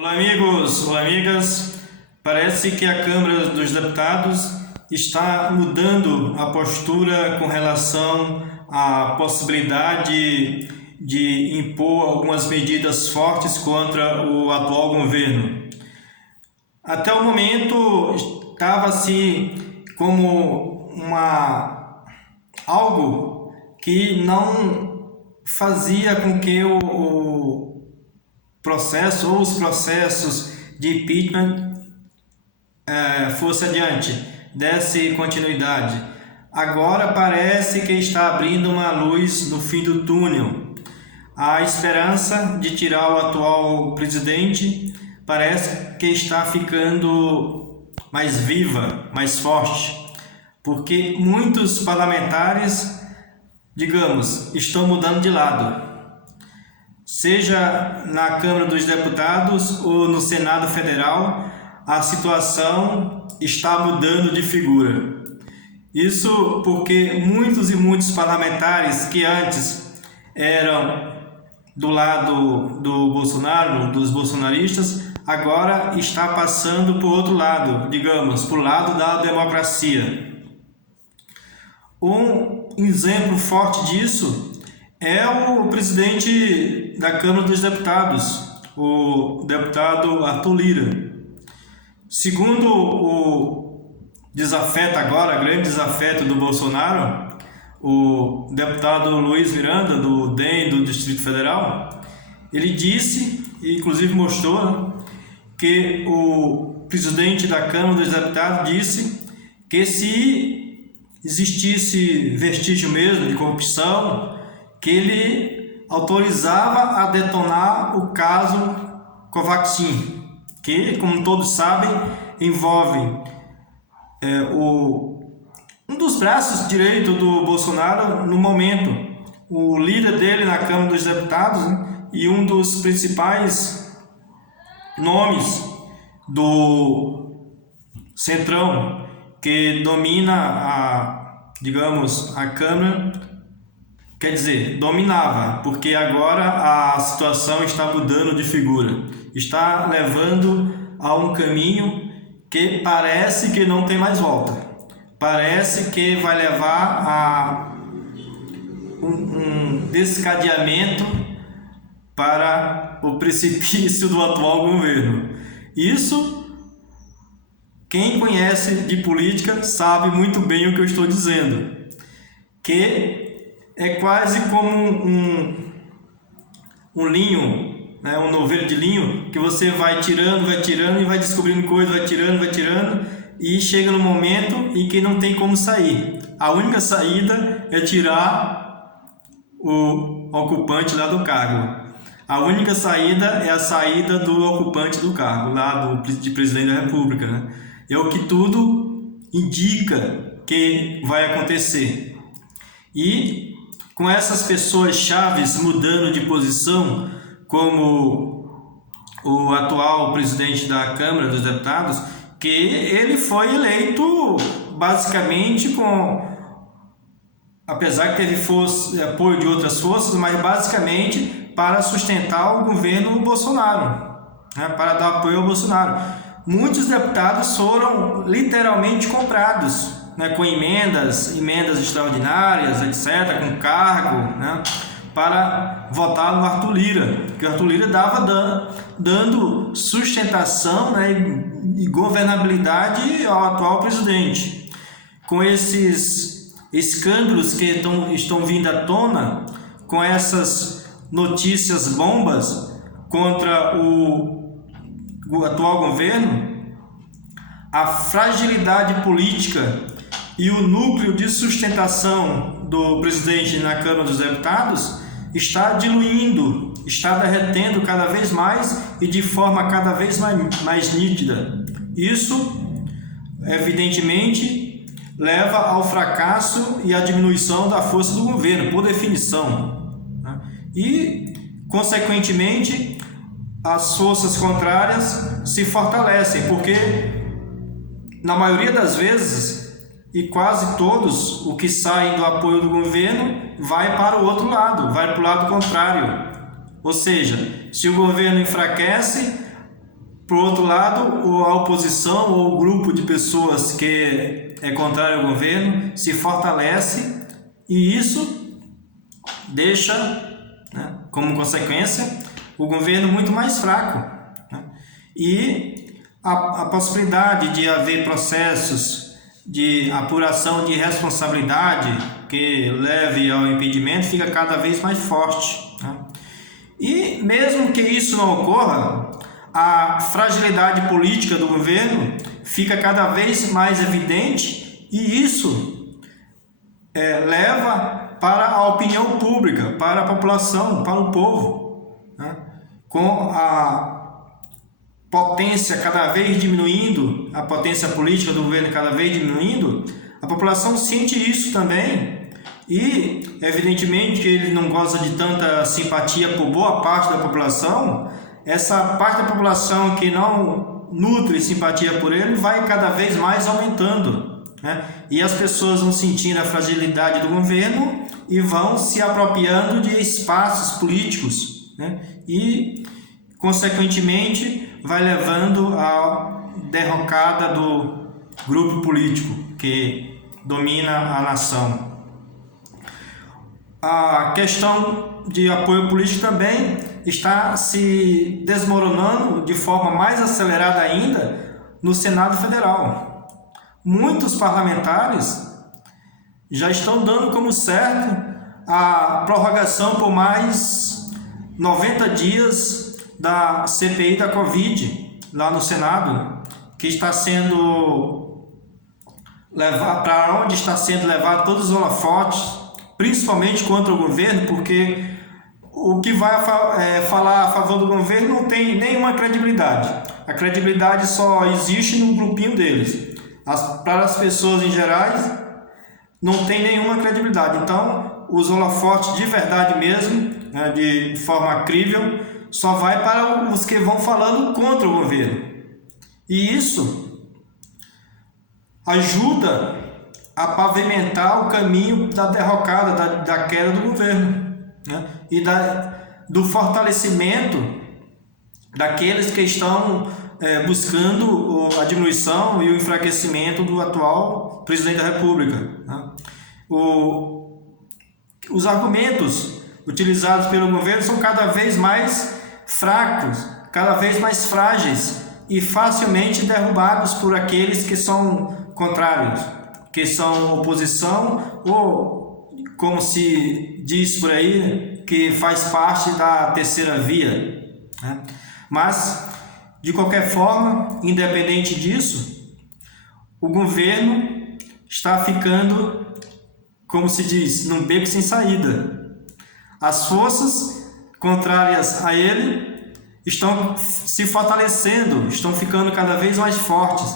Olá, amigos, olá, amigas. Parece que a Câmara dos Deputados está mudando a postura com relação à possibilidade de impor algumas medidas fortes contra o atual governo. Até o momento estava-se como algo que não fazia com que o processo ou os processos de impeachment fosse adiante, desse continuidade. Agora parece que está abrindo uma luz no fim do túnel. A esperança de tirar o atual presidente parece que está ficando mais viva, mais forte, porque muitos parlamentares, digamos, estão mudando de lado. Seja na Câmara dos Deputados ou no Senado Federal, a situação está mudando de figura. Isso porque muitos e muitos parlamentares que antes eram do lado do Bolsonaro, dos bolsonaristas, agora está passando para o outro lado, digamos, para o lado da democracia. Um exemplo forte disso é o presidente da Câmara dos Deputados, o deputado Arthur Lira. Segundo o desafeto agora, grande desafeto do Bolsonaro, o deputado Luiz Miranda, do DEM do Distrito Federal, ele disse, e inclusive mostrou, que o presidente da Câmara dos Deputados disse que se existisse vestígio mesmo de corrupção, que ele autorizava a detonar o caso Covaxin, que, como todos sabem, envolve um dos braços direitos do Bolsonaro no momento, o líder dele na Câmara dos Deputados, né, e um dos principais nomes do Centrão, que domina a Câmara, quer dizer, dominava, porque agora a situação está mudando de figura, está levando a um caminho que parece que não tem mais volta. Parece que vai levar a um descadeamento para o precipício do atual governo. Isso, quem conhece de política sabe muito bem o que eu estou dizendo, que é quase como um linho, né, um novelo de linho, que você vai tirando e vai descobrindo coisas, vai tirando, e chega no momento em que não tem como sair. A única saída é tirar o ocupante lá do cargo. A única saída é a saída do ocupante do cargo, lá de presidente da República, né? É o que tudo indica que vai acontecer. E com essas pessoas chaves mudando de posição, como o atual presidente da Câmara dos Deputados, que ele foi eleito basicamente apesar que ele fosse apoio de outras forças, mas basicamente para sustentar o governo Bolsonaro, né, para dar apoio ao Bolsonaro. Muitos deputados foram literalmente comprados, né, com emendas extraordinárias, etc., com cargo, né, para votar no Arthur Lira, que o Arthur Lira estava dando sustentação, né, e governabilidade ao atual presidente. Com esses escândalos que estão vindo à tona, com essas notícias bombas contra o atual governo, a fragilidade política e o núcleo de sustentação do presidente na Câmara dos Deputados está diluindo, está derretendo cada vez mais e de forma cada vez mais nítida. Isso, evidentemente, leva ao fracasso e à diminuição da força do governo, por definição, né? E, consequentemente, as forças contrárias se fortalecem, porque, na maioria das vezes, e quase todos, o que sai do apoio do governo vai para o outro lado, vai para o lado contrário. Ou seja, se o governo enfraquece, por outro lado, a oposição ou o grupo de pessoas que é contrário ao governo se fortalece e isso deixa, né, como consequência, o governo muito mais fraco, né? E a possibilidade de haver processos de apuração de responsabilidade que leve ao impedimento fica cada vez mais forte, né? E mesmo que isso não ocorra, a fragilidade política do governo fica cada vez mais evidente e isso leva para a opinião pública, para a população, para o povo, né? Com a potência cada vez diminuindo, a potência política do governo cada vez diminuindo, a população sente isso também e, evidentemente, que ele não goza de tanta simpatia por boa parte da população. Essa parte da população que não nutre simpatia por ele vai cada vez mais aumentando, né? E as pessoas vão sentindo a fragilidade do governo e vão se apropriando de espaços políticos, né? E, consequentemente, vai levando à derrocada do grupo político que domina a nação. A questão de apoio político também está se desmoronando de forma mais acelerada ainda no Senado Federal. Muitos parlamentares já estão dando como certo a prorrogação por mais 90 dias da CPI da Covid lá no Senado, que está sendo levado para onde está sendo levado todos os holofotes, principalmente contra o governo, porque o que vai falar a favor do governo não tem nenhuma credibilidade. A credibilidade só existe no grupinho deles. Para as pessoas em geral, não tem nenhuma credibilidade. Então, os holofotes de verdade mesmo, né, de forma crível, só vai para os que vão falando contra o governo. E isso ajuda a pavimentar o caminho da derrocada, da queda do governo, né? E do fortalecimento daqueles que estão buscando a diminuição e o enfraquecimento do atual presidente da República, né? Os argumentos utilizados pelo governo são cada vez mais fracos, cada vez mais frágeis e facilmente derrubados por aqueles que são contrários, que são oposição ou, como se diz por aí, que faz parte da terceira via, né? Mas, de qualquer forma, independente disso, o governo está ficando, como se diz, num beco sem saída. As forças contrárias a ele estão se fortalecendo, estão ficando cada vez mais fortes,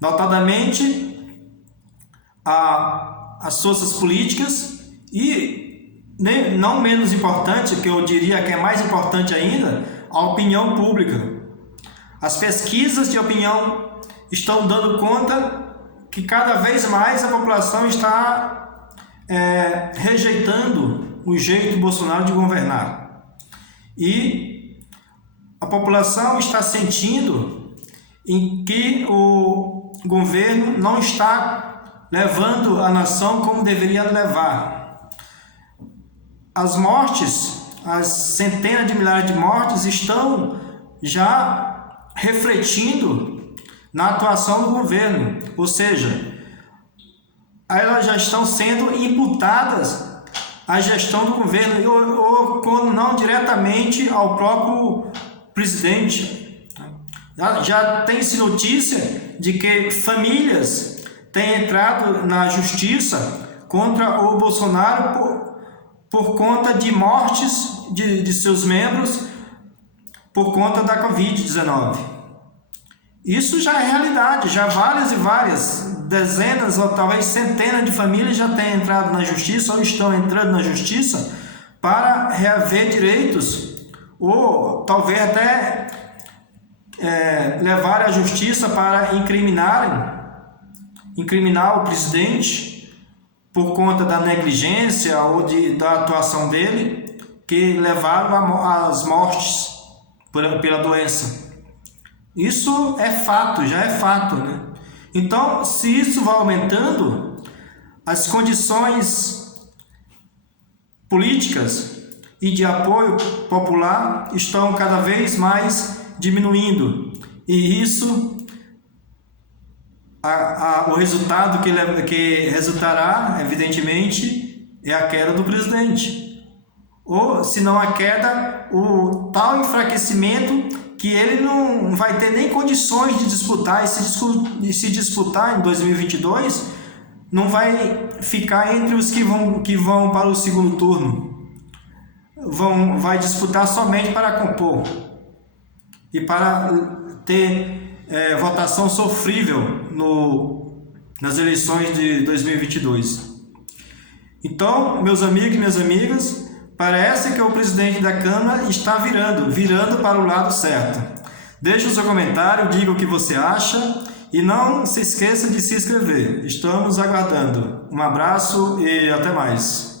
notadamente as forças políticas e, não menos importante, que eu diria que é mais importante ainda, a opinião pública. As pesquisas de opinião estão dando conta que cada vez mais a população está rejeitando o jeito de Bolsonaro de governar. E a população está sentindo em que o governo não está levando a nação como deveria levar. As mortes, as centenas de milhares de mortes estão já refletindo na atuação do governo, ou seja, elas já estão sendo imputadas à gestão do governo ou quando não diretamente ao próprio presidente. Já tem-se notícia de que famílias têm entrado na justiça contra o Bolsonaro por conta de mortes de seus membros por conta da Covid-19. Isso já é realidade, já várias e várias, dezenas ou talvez centenas de famílias já têm entrado na justiça ou estão entrando na justiça para reaver direitos ou talvez até levar à justiça para incriminar o presidente por conta da negligência ou da atuação dele que levaram às mortes pela doença. Isso é fato, já é fato, né? Então, se isso vai aumentando, as condições políticas e de apoio popular estão cada vez mais diminuindo. E isso, o resultado que resultará, evidentemente, é a queda do presidente. Ou, se não a queda, o tal enfraquecimento que ele não vai ter nem condições de disputar, e se disputar em 2022, não vai ficar entre os que vão para o segundo turno. Vai disputar somente para compor e para ter votação sofrível nas eleições de 2022. Então, meus amigos e minhas amigas, parece que o presidente da Câmara está virando para o lado certo. Deixe o seu comentário, diga o que você acha e não se esqueça de se inscrever. Estamos aguardando. Um abraço e até mais.